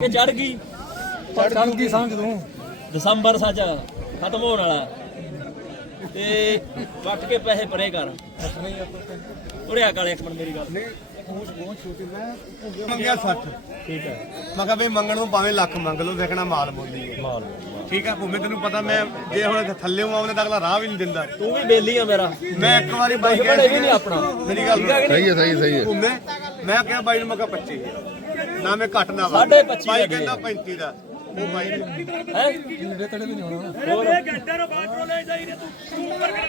ਕਿ ਚੜ ਗਈ। ਚੜ ਗਈ। ਸਮਝ ਤੂੰ? ਦਸੰਬਰ ਸੱਚ ਖਤਮ ਹੋਣ ਵਾਲਾ। ਤੇ ਕੱਟ ਕੇ ਪੈਸੇ ਪਰੇ ਕਰ। ਉੜਿਆ ਕਾਲੇ ਇੱਕ ਮਿੰਟ ਮੇਰੀ ਗੱਲ। ਮੰਗਿਆ 60 ਠੀਕ ਹੈ ਮੈਂ ਕਿਹਾ ਵੀ ਮੰਗਣ ਨੂੰ ਭਾਵੇਂ ਲੱਖ ਮੰਗ ਲਓ ਵੇਖਣਾ ਮਾਲ ਬੋਲੀ ਹੈ। ਮਾਲ। ਠੀਕ ਹੈ ਭੂਮੇ ਤੈਨੂੰ ਪਤਾ ਮੈਂ ਜੇ ਹੁਣ ਥੱਲੇ ਆਉਣੇ ਤਾਂ ਅਗਲਾ ਰਾਹ ਵੀ ਨਹੀਂ ਦਿੰਦਾ। ਤੂੰ ਵੀ ਬੇਲੀ ਆ ਮੇਰਾ। ਮੈਂ ਇੱਕ ਵਾਰੀ ਬਾਈ ਬੜੇ ਵੀ ਨਹੀਂ ਆਪਣਾ। ਮੇਰੀ ਗੱਲ। ਸਹੀ ਹੈ ਸਹੀ ਹੈ, ਸਹੀ ਹੈ। ਭੂਮੇ ਮੈਂ ਕਿਹਾ ਬਾਈ ਨੂੰ ਮੈਂ ਕਿਹਾ 25 ਨਾ ਮੈਂ ਘੱਟ ਨਾ ਵਾ ਸਾਢੇ ਪੱਚੀ। ਕਹਿੰਦਾ 35 ਦਾ। ਉਹ ਬਾਈ ਨੇ ਹੈ? ਨੇੜੇ ਤੇੜੇ ਵੀ ਨਹੀਂ ਹੋਣਾ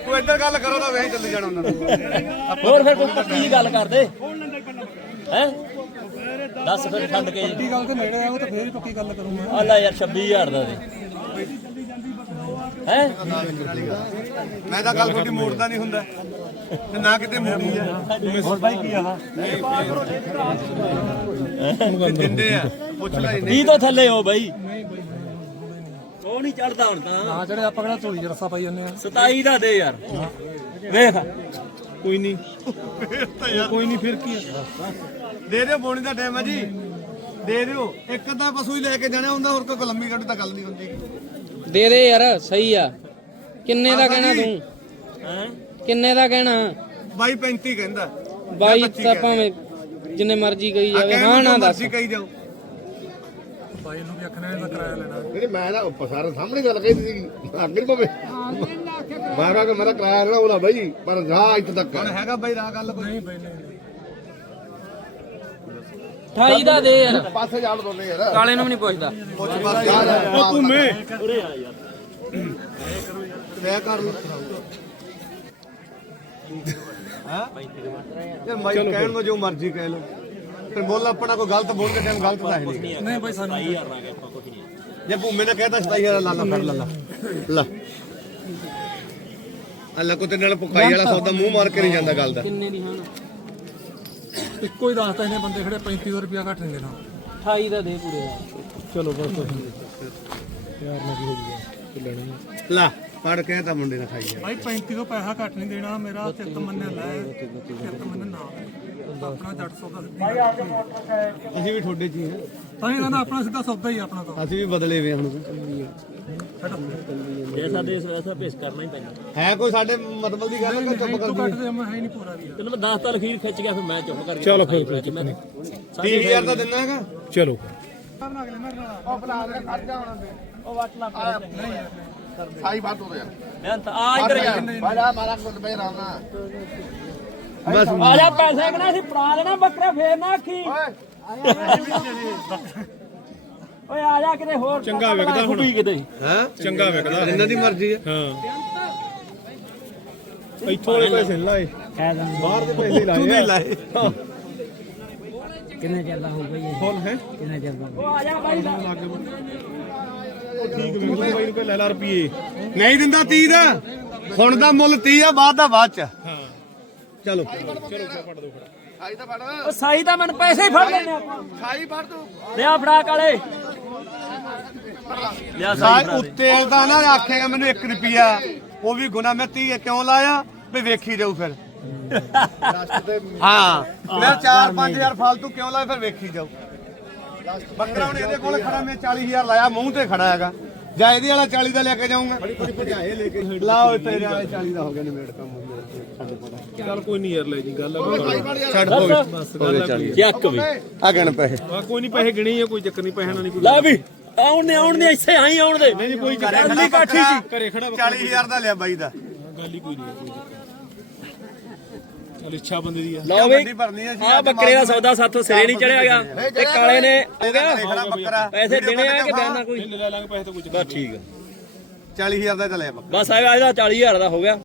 ਤੂੰ ਇੱਧਰ ਗੱਲ ਕਰੋ ਤਾਂ ਵੇਖ ਚੱਲੀ ਜਾਣਾ ਉਹਨਾਂ ਨੂੰ। ਹੋਰ ਫਿਰ ਕੋਈ ਪੱਕੀ ਗੱਲ ਕਰਦੇ? ਹੈ? ਦੱਸ ਫਿਰ ਛੱਡ ਕੇ ਪੱਕੀ ਗੱਲ ਤੇ ਨੇੜੇ ਆਓ ਤਾਂ ਫੇਰ ਹੀ ਪੱਕੀ ਗੱਲ ਕਰੂੰਗਾ ਆ ਲੈ ਯਾਰ 26000 ਦਾ ਦੇ। ਹੈ? ਮੈਂ ਤਾਂ ਗੱਲ ਤੁਹਾਡੀ ਮੋੜਦਾ ਨਹੀਂ ਹੁੰਦਾ। ਤੇ ਨਾ ਕਿਤੇ ਮੋੜੀ ਆ। ਹੋਰ ਬਾਈ ਕੀ ਆ? ਦਿੰਦੇ ਆ ਪੁੱਛ ਲੈ ਨਹੀਂ ਤੋਂ ਥੱਲੇ ਹੋ ਬਾਈ। ਉਹ ਨਹੀਂ ਚੜਦਾ ਹੁਣ ਤਾਂ। ਹਾਂ ਜਿਹੜੇ ਆਪਾਂ ਕਿਹੜਾ ਝੋਲੀ 'ਚ ਰੱਸਾ ਪਾਈ ਜਾਂਦੇ ਆ। 27 ਦਾ ਦੇ ਯਾਰ। ਵੇਖ। ਕੋਈ ਨਹੀਂ। ਕੋਈ ਨਹੀਂ ਫਿਰ ਕੀ ਦੇ ਦਿਓ ਬੋਣੀ ਦਾ ਟਾਈਮ ਆ ਜੀ। ਦੇ ਦਿਓ। ਇੱਕ ਅੱਧਾ ਪਸ਼ੂ ਹੀ ਲੈ ਕੇ ਜਾਣਾ ਹੁੰਦਾ ਹੋਰ ਕੋਈ ਲੰਮੀ ਗੱਡੀ ਤਾਂ ਗੱਲ ਨਹੀਂ ਹੁੰਦੀ। ਦੇ ਦੇ ਯਾਰ ਸਹੀ ਆ। ਕਿੰਨੇ ਦਾ ਕਹਿਣਾ ਤੂੰ? ਹੈ? ਕਿੰਨੇ ਦਾ ਕਹਿਣਾ? ਬਾਈ 35 ਕਹਿੰਦਾ। ਬਾਈ ਤਾਂ ਭਾਵੇਂ ਜਿੰਨੇ ਮਰਜ਼ੀ ਕਹੀ ਜਾਵੇ ਹਾਂ ਨੂੰ ਦੱਸ। ਕਹੀ ਜਾਓ। ਬਾਈ ਨੂੰ ਵੀ ਆਖਣਾ ਇਹਦਾ ਕਿਰਾਇਆ ਲੈਣਾ। ਨਹੀਂ ਮੈਂ ਤਾਂ ਸਾਰਾ ਸਾਹਮਣੇ ਗੱਲ ਕਹੀ ਸੀ ਅੱਗੇ ਪਵੇ। ਬਾਹਰ ਕੇ ਮੇਰਾ ਕਿਰਾਇਆ ਨਾ ਉਹਦਾ ਬਾਈ ਪਰ ਜਾ ਇੱਥੇ ਤੱਕ। ਹੁਣ ਹੈਗਾ ਬਾਈ ਰਾਹ ਗੱਲ ਕੋਈ? ਨਹੀਂ ਬਾਈ ਨਹੀਂ 28 ਦਾ ਦੇ ਯਾਰ। ਪਾਸੇ ਜਾਣ ਦੋਨੇ ਯਾਰ। ਕਾਲੇ ਨੂੰ ਵੀ ਨਹੀਂ ਪੁੱਛਦਾ। ਪੁੱਛ ਬਸ ਉਹ ਤੂੰ ਮੈਂ। ਉਰੇ ਆ ਯਾਰ। ਮੈਂ ਕਰ। ਲੂ ਹਾਂ ਇਹ ਮਾਈ ਕਹਿਣ ਨੂੰ ਜੋ ਮਰਜ਼ੀ ਕਹਿ ਲੋ ਫਿਰ ਬੋਲ ਆਪਣਾ ਕੋਈ ਗਲਤ ਬੋਲ ਕੇ ਟਾਈਮ ਗਲਤ ਤਾਂ ਹੈ ਨਹੀਂ। ਨਹੀਂ ਬਾਈ ਸਾਨੂੰ 27000 ਆ ਗਿਆ ਆਪਾਂ ਕੁਝ ਨਹੀਂ। ਜੇ ਭੂਮੇ ਨੇ ਕਹਿਤਾ 27000 ਲਾ ਲਾ ਫੜ ਲਾ ਲਾ। ਲਾ। ਅੱਲਾ ਕੋ ਤੇ ਨਾਲ ਪੁਕਾਈ ਵਾਲਾ ਸੌਦਾ ਮੂੰਹ ਮਾਰ ਕੇ ਨਹੀਂ ਜਾਂਦਾ ਗੱਲ ਦਾ। ਕਿੰਨੇ ਦੀ ਹਨ ਇੱਕੋ ਹੀ ਦੱਸਤਾ ਇਹਨੇ ਬੰਦੇ ਖੜੇ 3500 ਰੁਪਿਆ ਘੱਟ ਨਹੀਂ ਦੇਣਾ। 28 ਦਾ ਦੇ ਪੂਰੇ ਚਲੋ ਬਸ ਯਾਰ ਮੈਂ ਕੀ ਹੋ ਲੈਣੀ ਲਾ। ਫੜ ਕੇ ਤਾਂ ਮੁੰਡੇ ਨੇ ਖਾਈ ਆ ਬਾਈ 35 ਤੋਂ ਪੈਸਾ ਘੱਟ ਨਹੀਂ ਦੇਣਾ ਮੇਰਾ ਚਿੱਤ ਮੰਨਿਆ ਲੈ ਚਿੱਤ ਮੰਨਿਆ ਨਾ। ਆਪਣਾ ਜੱਟ ਸੌਦਾ ਸਿੱਧਾ ਅਸੀਂ ਵੀ ਤੁਹਾਡੇ ਚ ਹੀ ਹਾਂ। ਤਾਂ ਹੀ ਕਹਿੰਦਾ ਆਪਣਾ ਸਿੱਧਾ ਸੌਦਾ ਹੀ ਆ ਆਪਣਾ ਤਾਂ। ਅਸੀਂ ਵੀ ਬਦਲੇ ਵੇ ਹੁਣ। ਜੈਸਾ ਦੇਸ ਵੈਸਾ ਭੇਸ ਕਰਨਾ ਹੀ ਪੈਂਦਾ। ਹੈ ਕੋਈ ਸਾਡੇ ਮਤਲਬ ਦੀ ਗੱਲ ਕਿ ਚੁੱਪ ਤੂੰ ਕਰ ਘੱਟ ਦੇ ਮੈਂ ਹੈ ਨਹੀਂ ਪੂਰਾ ਵੀ ਤੈਨੂੰ ਮੈਂ 10 ਤਾਂ ਲਖੀਰ ਖਿੱਚ ਗਿਆ ਫਿਰ ਮੈਂ ਚੁੱਪ ਕਰ ਗਿਆ। ਚਲੋ ਫਿਰ ਮੈਂ 30000 ਦਾ ਦਿੰਦਾ ਹੈਗਾ। ਚਲੋ। ਸਾਈ ਬਾਤ ਹੋ ਰਿਹਾ। ਮੈਂ ਤਾਂ ਆ ਇੱਧਰ ਯਾਰ ਬਾਲਾ ਮਾਰਾ ਕੁੱਟ ਬੈ ਰਹਾ ਬਸ। ਆ ਜਾ ਪੈਸੇ ਕਨਾ ਸੀ ਪੜਾ ਲੈਣਾ ਬੱਕਰਾ ਫੇਰ ਨਾ ਆਖੀ। ਓਏ। ਆ ਜਾ ਕਿਤੇ ਹੋਰ ਚੰਗਾ ਵਿਕਦਾ ਹੁਣ। ਕਿਤੇ? ਹਾਂ? ਚੰਗਾ ਵਿਕਦਾ ਇਹਨਾਂ ਦੀ ਮਰਜ਼ੀ ਹੈ। ਹਾਂ। ਇੱਥੋਂ ਵਾਲੇ ਪੈਸੇ ਲਾਏ। ਬਾਹਰ ਦੇ ਪੈਸੇ ਲਾਏ ਤੂੰ ਨਹੀਂ ਲਾਏ। ਕਿੰਨੇ ਚੱਲਦਾ ਹੋਊਗਾ ਇਹ ਫੁੱਲ ਹੈ? ਕਿੰਨੇ ਚੱਲਦਾ ਉਹ ਆ ਜਾ ਬਾਈ। ਬਾਈ ਨੂੰ ਕੋਈ ਲੈ ਲਾ ਰੁਪਏ ਨਹੀਂ ਦਿੰਦਾ 30 ਦਾ। ਹੁਣ ਦਾ ਮੁੱਲ 30 ਆ ਬਾਅਦ ਦਾ ਬਾਅਦ ਚ। ਹਾਂ ਚਲੋ। ਸਾਈ ਤਾਂ ਫੜ ਉਹ ਸਾਈ ਤਾਂ ਮੈਨੂੰ ਪੈਸੇ ਹੀ ਫੜ ਲੈਣੇ ਆਪਾਂ ਸਾਈ ਫੜ ਤੂੰ। ਲਿਆ ਫੜਾ ਕਾਲੇ। ਲਿਆ ਸਾਈ ਉੱਤੇ ਦਾ। ਨਾ ਆਖੇਗਾ ਮੈਨੂੰ 1 ਰੁਪਿਆ ਉਹ ਵੀ ਗੁਨਾ ਮੈਂ 30 ਕਿਉਂ ਲਾਇਆ? ਵੀ ਵੇਖੀ ਜਾਊ ਫਿਰ। ਹਾਂ। ਮੈਂ 4-5000 ਫਾਲਤੂ ਕਿਉਂ ਲਾਇਆ ਫਿਰ ਵੇਖੀ ਜਾਊ। ਬੱਕਰਾ ਹੁਣ ਇਹਦੇ ਕੋਲ ਖੜਾ ਮੈਂ 40000 ਲਾਇਆ ਮੂੰਹ ਤੇ ਖੜਾ ਹੈਗਾ। ਜਾਂ ਇਹਦੇ ਵਾਲਾ 40 ਦਾ ਲੈ ਕੇ ਜਾਊਂਗਾ। ਬੜੀ ਬੜੀ ਭਜਾਏ ਲੈ ਕੇ ਲਾਓ ਤੇਰੇ ਵਾਲੇ 40 ਦਾ ਹੋ ਗਿਆ ਨਿਬੇੜ ਕੰਮ। ਚੱਲ ਕੋਈ ਨਹੀਂ ਯਾਰ ਲੈ ਜੀ ਗੱਲ ਛੱਡ ਹੋ ਗਏ ਚੱਕ ਵੀ। ਆ ਗਣ ਪੈਸੇ। ਆ ਕੋਈ ਨਹੀਂ ਪੈਸੇ ਗਿਣੇ ਆ ਕੋਈ ਚੱਕਰ ਨਹੀਂ ਪੈਸੇ ਨਾਲ ਨਹੀਂ ਕੋਈ ਲੈ ਵੀ। ਆਉਣ ਦੇ ਆਉਣ ਦੇ ਇੱਥੇ ਆਈ ਆਉਣ ਦੇ। ਨਹੀਂ ਕੋਈ ਚੱਕਰ ਖੜਾ ਕਾਠੀ ਜੀ ਘਰੇ ਖੜਾ 40000 ਦਾ ਲਿਆ ਬਾਈ ਦਾ। ਗੱਲ ਹੀ ਕੋਈ ਨਹੀਂ ਚੱਲ ਇੱਛਾ ਬੰਦੇ ਦੀ ਆ। ਲਓ ਵੀ ਆ ਬੱਕਰੇ ਦਾ ਸੌਦਾ ਸਾਥੋਂ ਸਿਰੇ ਨਹੀਂ ਚੜਿਆ ਗਿਆ ਤੇ ਕਾਲੇ ਨੇ ਹੋ ਗਿਆ। ਪੈਸੇ ਦੇਣੇ ਆ ਕਿ ਬਿਆਨਾ ਕੋਈ? ਲੈ ਲਾਂਗੇ ਪੈਸੇ ਤਾਂ ਕੋਈ ਚੱਕਰ ਬਸ ਠੀਕ ਆ 40000 ਦਾ ਤਾਂ ਲਿਆ ਬੱਕਰਾ। ਬਸ ਆ ਇਹਦਾ 40000 ਦਾ ਹੋ ਗਿਆ।